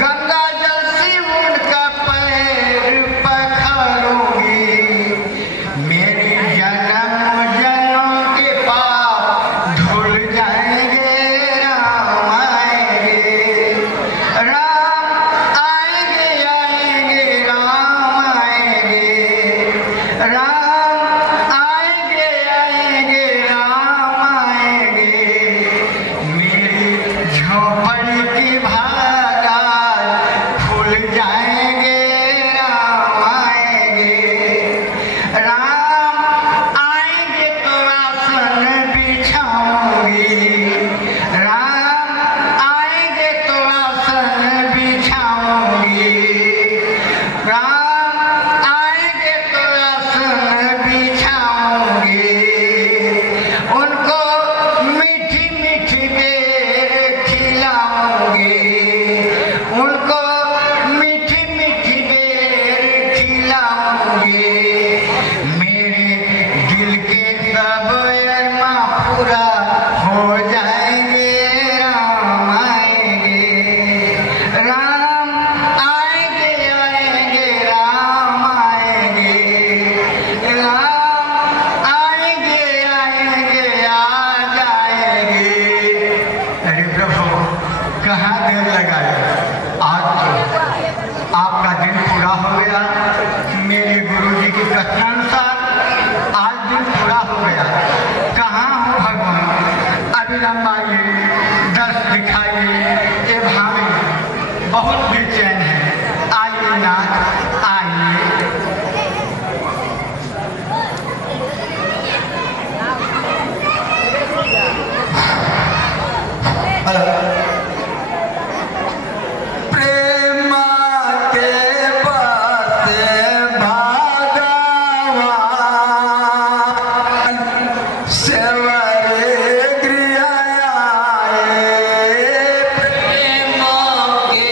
गंगा जल से उनका पैर पखारूंगी, मेरी जन्म जन्म के पाप धुल जाएंगे। राम आएंगे, राम आएंगे, आएंगे राम आएंगे, राम आएंगे, आएंगे राम आएंगे, मेरी झोपड़ी की भागा खुल जाएंगे। राम आएंगे, राम आएंगे तो आसन बिछाऊंगी, राम आएंगे तो आसन बिछाऊंगी, राम आएंगे तो आसन बिछाऊंगी, उनको मीठी मीठी बेर खिलाऊंगी, उनको मीठी मीठी बेर खिलाऊंगी, मेरे दिल के सब अरमां पूरा हो जाएंगे। राम आएंगे, राम आएंगे, आएंगे राम आएंगे, राम आएंगे, आएंगे आ जाएंगे। अरे प्रभु कहाँ देर लगाए, आज तो आपका दिन पूरा हो गया। मेरे गुरु जी की कथनानुसार आज दिन पूरा हो गया। कहाँ हो भगवान, अविलंब आइए, दर्श दिखाइए। ये भावी बहुत बेचैन है, आइए नाथ आइए। प्रेम के पते भगवान सेवरे गृह आए, प्रेम के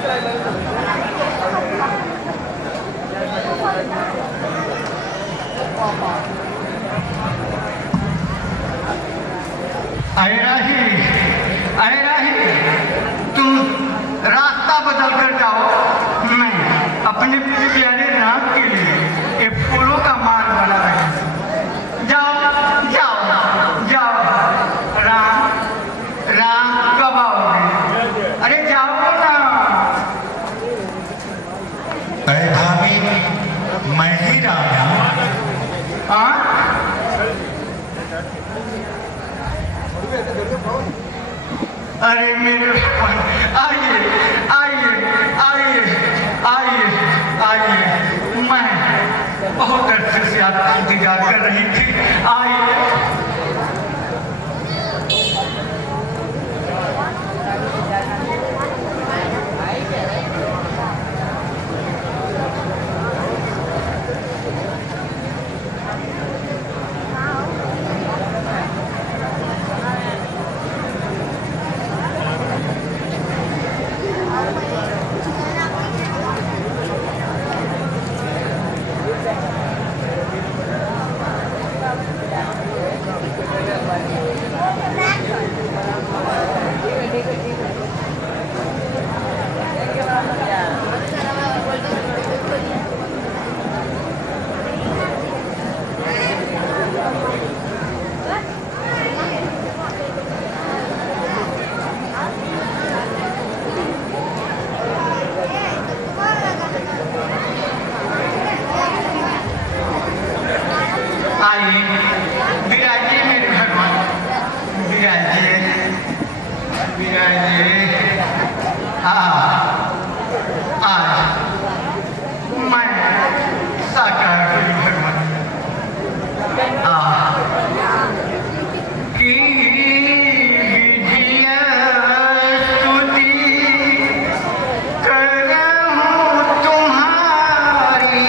अरे राही, अरे राही, तुम रास्ता बदल कर जाओ। मैं अपने प्यारे राम के लिए ये फूलों का माल बना रहा हूं। जाओ जाओ जाओ। राम राम कब आओगे? अरे जाओ ना। अरे भाभी, मैं ही राम हूं। हाँ, अरे मेरे भगवान, आइए आइए आइए आइए आइए। मैं बहुत अरसे से आपका इंतजार कर रही थी। आइए। विराजिए मेरे भगवान, विराजिए विराजिए। आज मैं साकार हुई भगवान। की विधिया स्तुति करहूं तुम्हारी,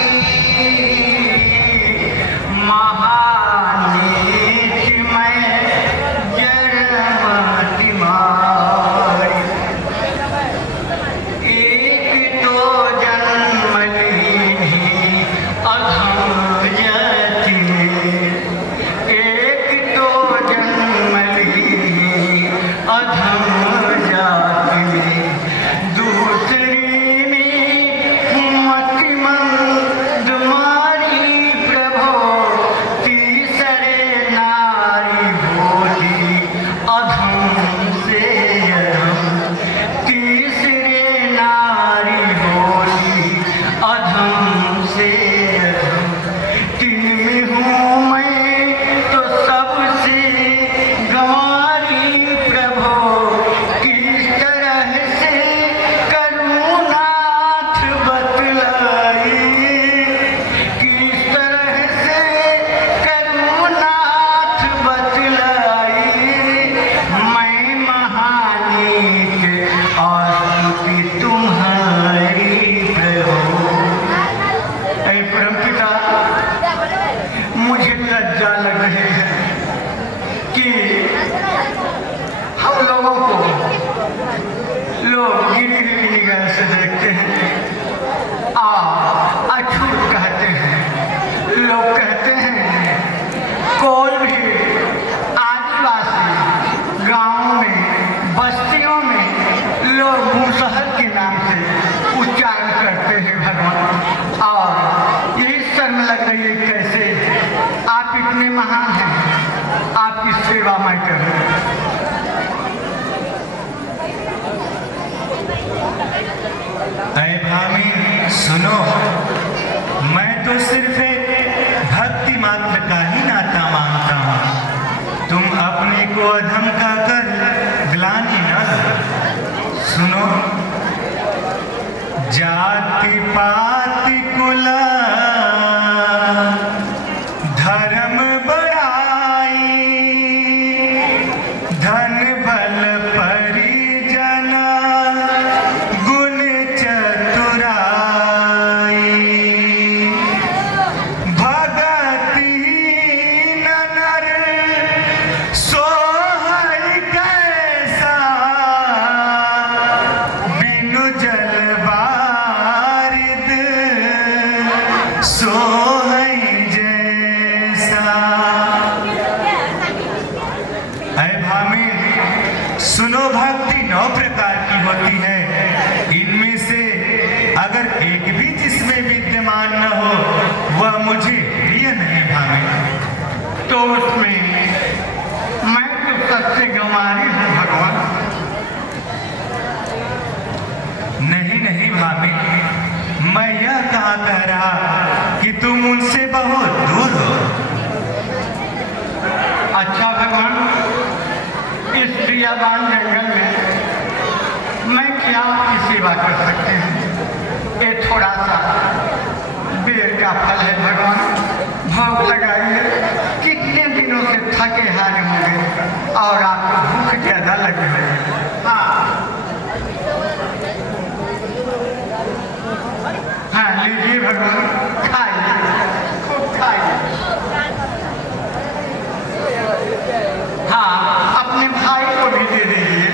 महान है, आपकी सेवा मैं करूं। अरे भाभी सुनो, मैं तो सिर्फ एक भक्ति मात्र का ही नाता मांगता हूँ। तुम अपने को अधम का कर ग्लानि न लो। सुनो, जाति पाति कुला धर्म बड़ाई, धन बल परिजना गुण चतुराई, भगति नर सोहै कैसा बिनु जल उसमें मैं तो सबसे गंवारी हूँ भगवान। नहीं नहीं भाभी, मैं यह कहा कह रहा कि तुम उनसे बहुत दूर हो। अच्छा भगवान, इस बियाबान जंगल में मैं क्या आपकी सेवा कर सकते हैं? ये थोड़ा सा बेर का फल है भगवान, भोग लगाइए। कितने दिनों से थके हारे होंगे और आपको भूख ज्यादा लगी है। हाँ लीजिए भगवान, खाइए, खूब खाइए। हाँ, अपने भाई को भी दे दीजिए।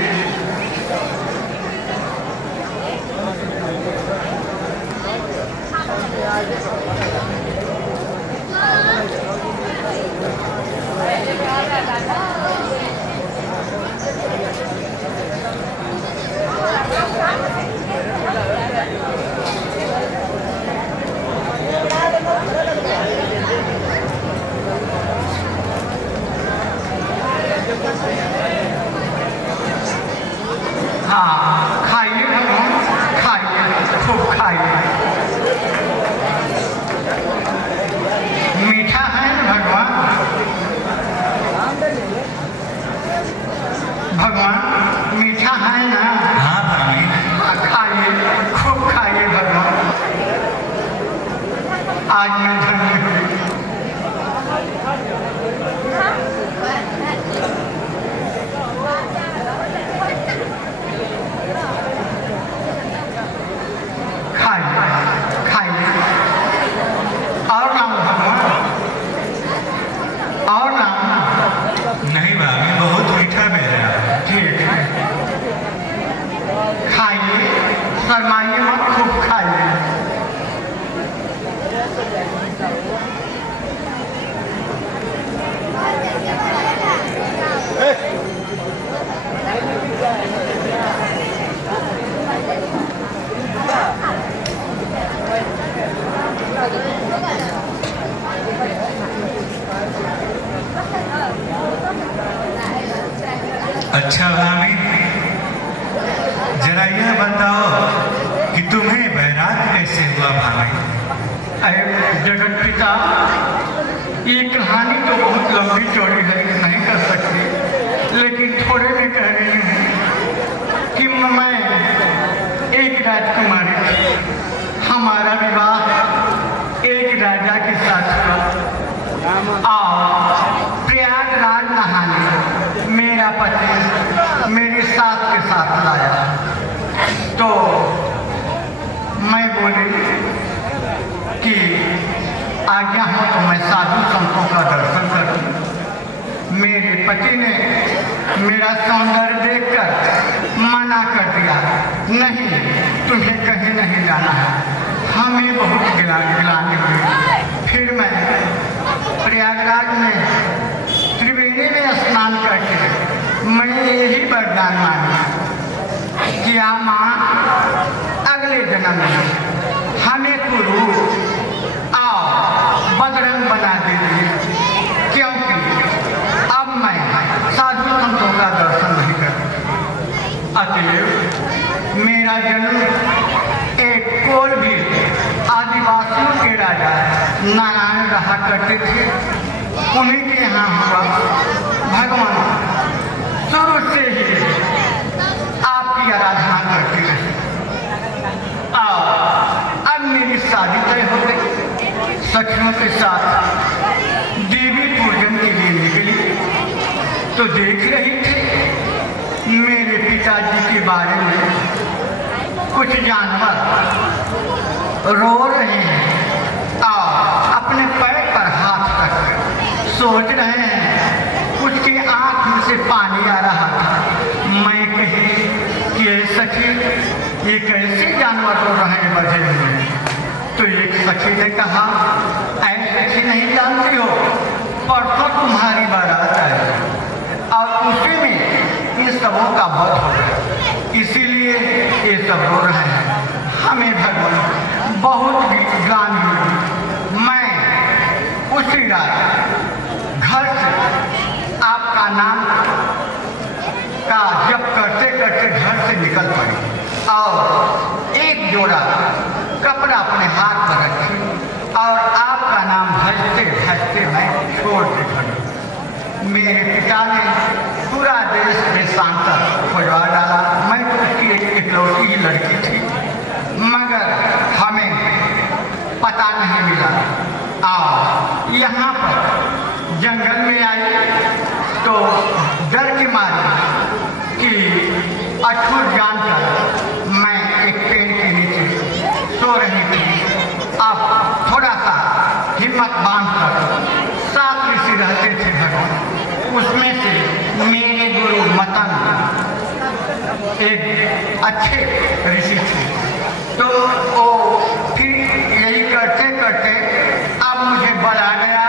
हाँ खाइए भगवान, खाइए, खूब खाइए। मीठा है ना भगवान? भगवान मीठा है ना? हाँ भाभी। हाँ, खाइए, खूब खाइए भगवान। आज मैं धन्य हुई। खाइए और नाम भगवान, और नाम। नहीं भाभी, बहुत मीठा मिल रहा है। ठीक है, खाइए, शर्माइए मत, खूब खाइए। अच्छा भाभी, जरा यह बताओ कि तुम्हें बैराग कैसे हुआ भाभी? अरे जगत पिता, ये कहानी तो बहुत लंबी चौड़ी है, नहीं कर सकती, लेकिन थोड़े में कह रही हूँ कि मैं एक राजकुमारी थी। हमारा विवाह एक राजा के साथ हुआ और प्रयागराज नहाने मेरा पति मेरी सास के साथ लाया। तो मैं बोली कि आज्ञा हो तो मैं साधु संतों का दर्शन करूं। मेरे पति ने मेरा सौंदर्य देखकर मना कर दिया, नहीं तुम्हें कहीं नहीं जाना है। हमें बहुत गिलानी हुई। फिर मैं प्रयागराज में त्रिवेणी में स्नान करके मैं यही वरदान मांगी कि माँ अगले जन्म में हमें कुरु और बजरंग बना दीजिए, क्योंकि अब मैं साधु संतों का दर्शन नहीं करता। अतएव मेरा जन्म एक कोल भी आदिवासियों के राजा नारायण रहा करते थे, उन्हीं के यहाँ हुआ। भगवान शुरू से ही आपकी आराधना करती रही और अब मेरी शादी तय हो गई। सखियों के साथ देवी पूजन के लिए निकली तो देख रही थी मेरे पिताजी के बारे में कुछ जानवर रो रहे हैं और अपने पैर पर हाथ रख सोच रहे हैं। उसकी आंख में से पानी आ रहा था। मैं कही कि सखी ये कैसे जानवर रो रहे हैं बजे हुए? तो एक सखी ने कहा, ऐ सखी नहीं जानती हो, परसों तुम्हारी बारात है और उसी में इन सबों का वध हो गया, इसीलिए ये सब रो रहे हैं। हमें भगवान बहुत ग्लानि हुई। मैं उसी रात घर से आपका नाम का जप करते करते घर से निकल पड़ी और एक जोड़ा कपड़ा अपने हाथ पर रखी और आपका नाम भजते भजते मैं छोड़ के खड़ी। मेरे पिता ने पूरा देश देशांतर खोजवा डाला। मैं तो उसकी एक इकलौती ही लड़की थी, मगर हमें पता नहीं मिला। और यहाँ पर जंगल में आई तो डर के मारे कि अछूत जानकर मैं एक पेड़ के नीचे सो रही थी। अब थोड़ा सा हिम्मत बांधकर 7 ऋषि रहते थे भगवान, उसमें से मेरे गुरु मतन एक अच्छे ऋषि थे। तो वो फिर यही करते करते अब मुझे बल आ गया।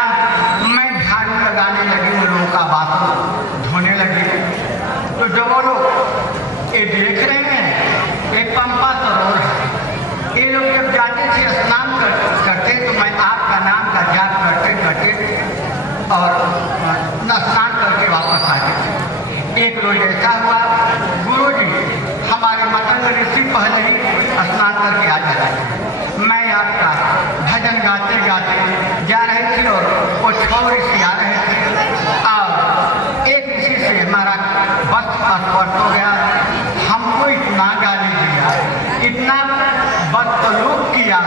मैं झाड़ू लगाने लगी, उन लोगों का बाथरूम धोने लगी। तो जो वो लोग ये देख रहे हैं एक पंपा सरोवर है, ये लोग जब जाते थे स्नान करते तो मैं आपका नाम का जाप करते करते और स्नान करके वापस आते थे। एक रोज ऐसा हुआ, गुरुजी हमारे मतंग ऋषि पहले ही स्नान करके आ जाते थे। मैं आपका भजन गाते गाते जा रही थी और वो 6 ऋषि आ रहे थे और एक ऋषि से हमारा बस स्पर्श हो गया। हमको इतना गाली दिया, इतना बदसलूक किया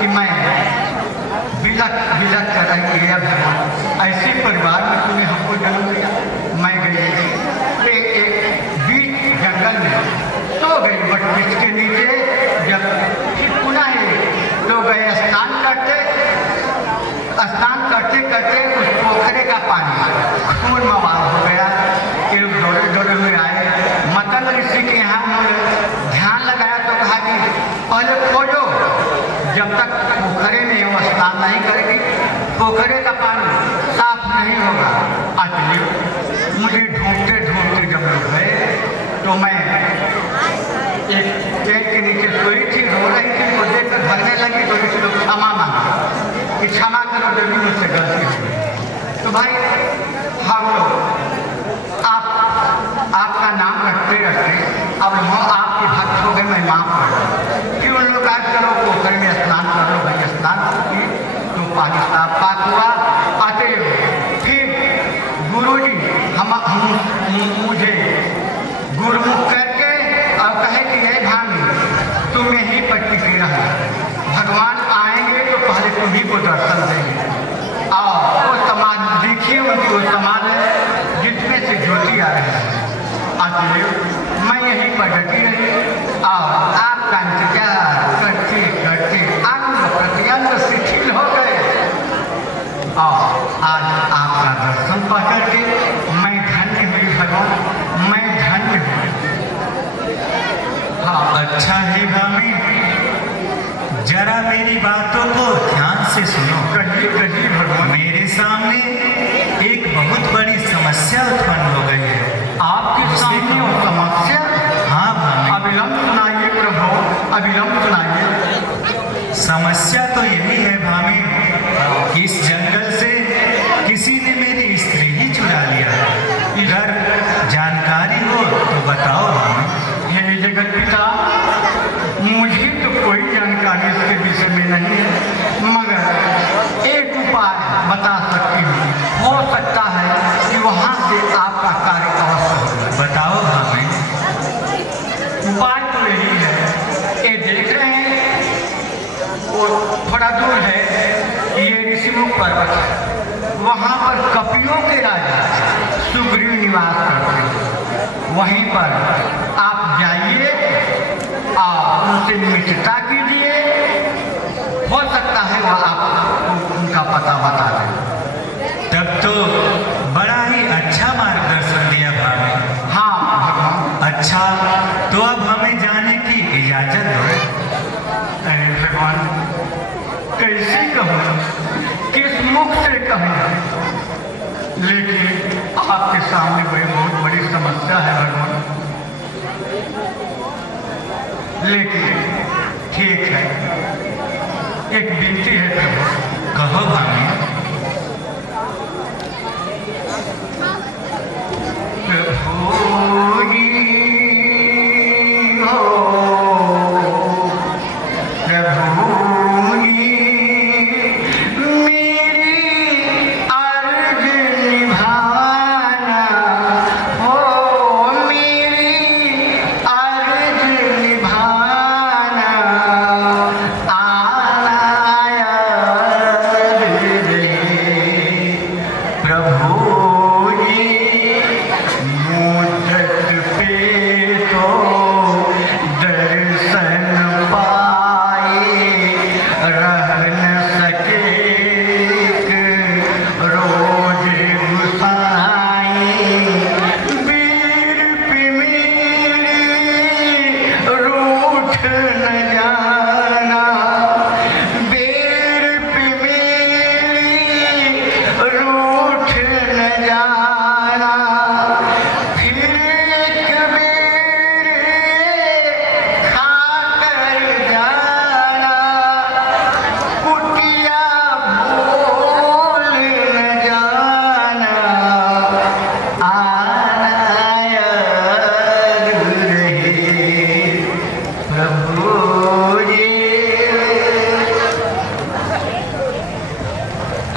कि मैं बिलक बिलक कर रही गया। भगवान ऐसे परिवार में तूने हमको जन्म दिया। मैं गई बीच जंगल में सो गई बट वृक्ष के नीचे। जब फिर पुनः तो गए स्नान करते करते उस पोखरे का पानी खून मवाल हो गया। ये दौड़े दौड़े हुए आए मतंग ऋषि के यहाँ, उन्होंने ध्यान लगाया तो कहा कि पहले खोजो, जब तक पोखरे में वो स्नान नहीं करेगी पोखरे का पानी साफ नहीं होगा। अतः मुझे ढूंढते ढूंढते जब लोग गए तो मैं एक पेड़ के नीचे सोई थी, रो रही थी। वो देखकर भरने लगी तो किसी लोग क्षमा मांगा कि क्षमा करो देवी, मुझसे गलती हुई। तो भाई हम लोग आपका नाम रखते रखते अब हम आपके भक्त हो गए, मैं माफ कर। फिर उन लोग आज करो पोखरे में स्नान कर लो। भाई स्नान की तो पानी साफ पाक हुआ। आते फिर गुरुजी मुझे गुरुमुख करके और कहे कि ये भानी तुम यहीं पर टिके रहो, भगवान आएंगे तो पहले तुम्ही को दर्शन देंगे। और वो समाज देखिए, उनकी वो समाज है जिसमें से ज्योति आ रही है। अतएव मैं यहीं पर डटी रही और आपका इंतजार करते करते अंग प्रत्यंग शिथिल हो गए और आज आपका दर्शन पा करके मैं धन्य हुई भगवान, मैं धन्य हुई। हाँ, अच्छा है भाभी, जरा मेरी बातों को ध्यान से सुनो। कहिए भगवान। मेरे सामने एक बहुत बड़ी समस्या उत्पन्न हो गई है। आपके सामने वो समस्या? हाँ भाभी। अविलंब सुनाइए प्रभु, अविलंब सुनाइए। समस्या तो यही है भाभी, इस जंगल से किसी ने मेरी स्त्री ही चुरा लिया। इधर जानकारी हो तो बताओ भाभी। हे जगत पिता, मुझे तो कोई जानकारी इसके विषय में नहीं है, मगर एक उपाय बता सकती हूँ। हो सकता है कि वहाँ से आपका कार्य अवश्य हो। बताओ भाभी। उपाय तो यही है, ये देख रहे हैं वो थोड़ा दूर है, ये ऋषिमुख पर्वत है। वहाँ पर कपियों के राजा सुग्रीव निवास करते हैं। वहीं पर आप जाइए और उनसे मित्रता कीजिए, हो सकता है वह आपको उनका पता बता दें। तब तो बड़ा ही अच्छा मार्गदर्शन दिया भाभी। हाँ भगवान। अच्छा, तो अब हमें जाने की इजाजत दो। अरे भगवान, कैसे कहूँ, किस मुख से कहूँ, लेकिन आपके सामने बहुत बड़ी समस्या है भगवान। लेकिन ठीक है, एक विनती है प्रभु। कहो भाभी।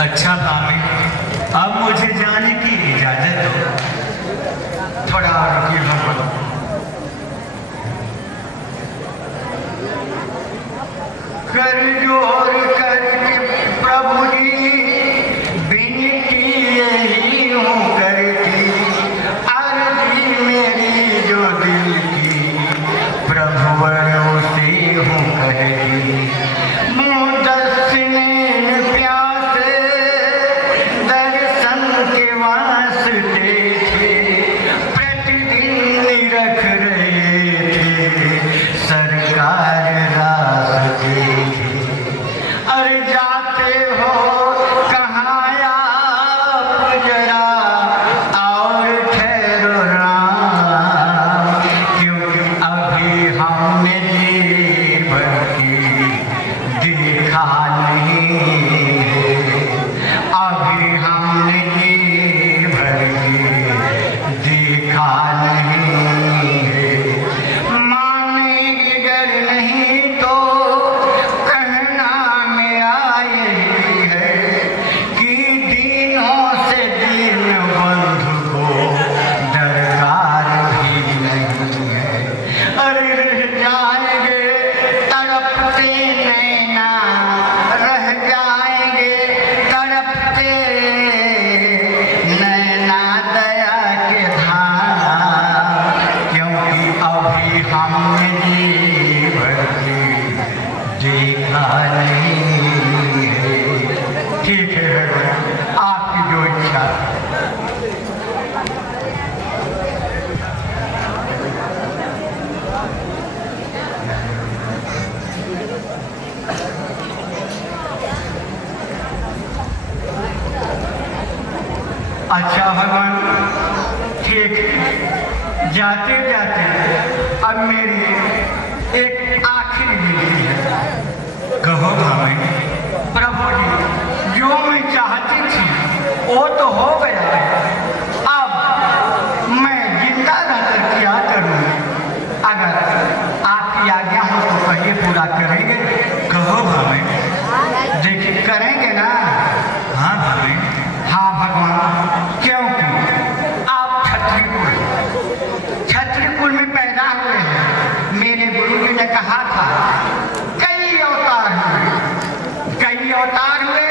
अच्छा भामी, अब मुझे जाने की इजाजत दो। थोड़ा और रुकिए भगवान। कर जोर करके प्रभु जी विनती यही हूँ करती, अर्जी मेरी जो दिल की प्रभुवर उसे हूँ कहती। मुँह दर्शने प्यासे दर्शन के वास्ते थे, प्रतिदिन निरख रहे थे सरकार रास्ते थे। अरे जाते हो कहाँ आप जरा और ठहरो राम, क्योंकि अभी हमने जी भर के देखा नहीं है, अभी हमने जी भर के देखा नहीं है। मानेंगे गर नहीं तो कहना मेरा यही है कि दिनों से दिन बंधु को दरकार भी नहीं है। अरे रह जाएंगे तड़पते नैना, रह जाएंगे तड़पते नैना दया के धाम, क्योंकि अभी हमने जी भर के देखा नहीं है। ठीक है भगवान, आपकी जो इच्छा। अच्छा भगवान, ठीक है। जाते जाते अब मेरी एक आखिरी विनती है। कहो भामी। प्रभु जी, जो मैं चाहती थी वो तो हो गया है, अब मैं जिंदा रहकर क्या करूं? अगर आपकी आज्ञा हो तो कहिए, पूरा करेंगे? कहो भामी। देखिए, करेंगे ना? हाँ भामी। हाँ भगवान, क्योंकि आप क्षत्रिय कुल में पैदा हुए हैं। मेरे गुरु जी ने कहा था कई अवतार हुए,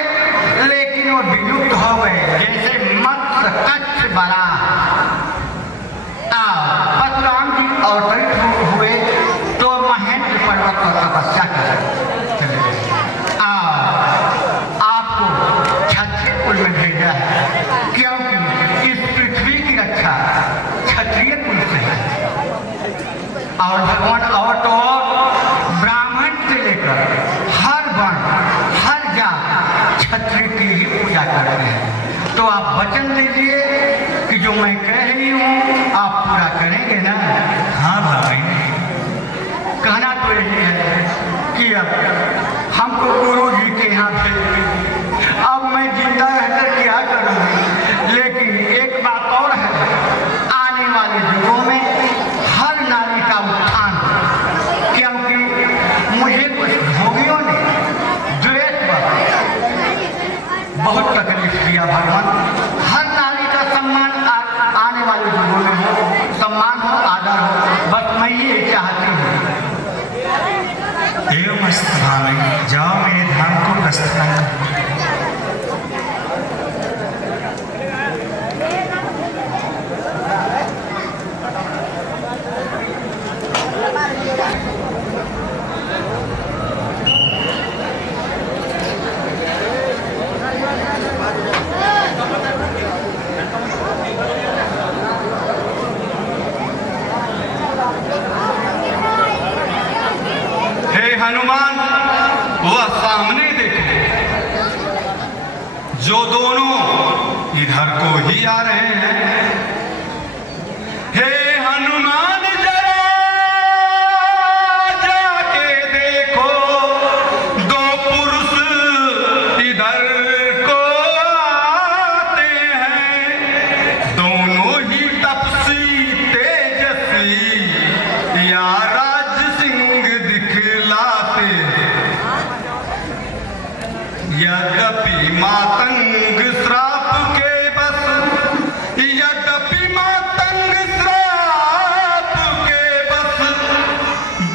लेकिन वो विलुप्त हो गए, जैसे मत्स्य, कच्छ, बरा। परशुराम जी अवतरित हुए तो महेंद्र पर्वत पर तपस्या चले गए। आपको क्षत्रिय कुल में भेजा है, क्योंकि इस पृथ्वी की रक्षा क्षत्रिय कुल से है। और भगवान, और तो और ब्राह्मण से लेकर हर वर्ण, हर जात क्षत्रिय की ही पूजा करते हैं। तो आप वचन दीजिए कि जो मैं कह रही हूँ आप पूरा करेंगे ना? हाँ भामी। कहना तो यही है कि अब हमको गुरु जी के यहाँ भेज दीजिए। अब मैं जिंदा रहकर क्या करूँगी? लेकिन एक बात और है, आने वाले युगों में मस्त भामी, जाओ मेरे धाम को प्रस्थान करो। हनुमान, वह सामने देखो, जो दोनों इधर को ही आ रहे हैं। हे हनुमान, जरा जाके देखो, दो पुरुष इधर को आते हैं, दोनों ही तपसी तेजस्वी, यार यद्यपि मातंग श्राप के बस, यद्यपि मातंग श्राप के बस,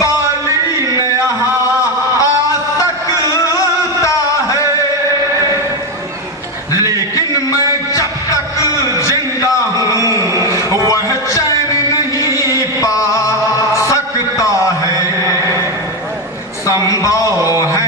बाली ने यहाँ आ सकता है, लेकिन मैं जब तक जिंदा हूँ वह चैन नहीं पा सकता है। संभव है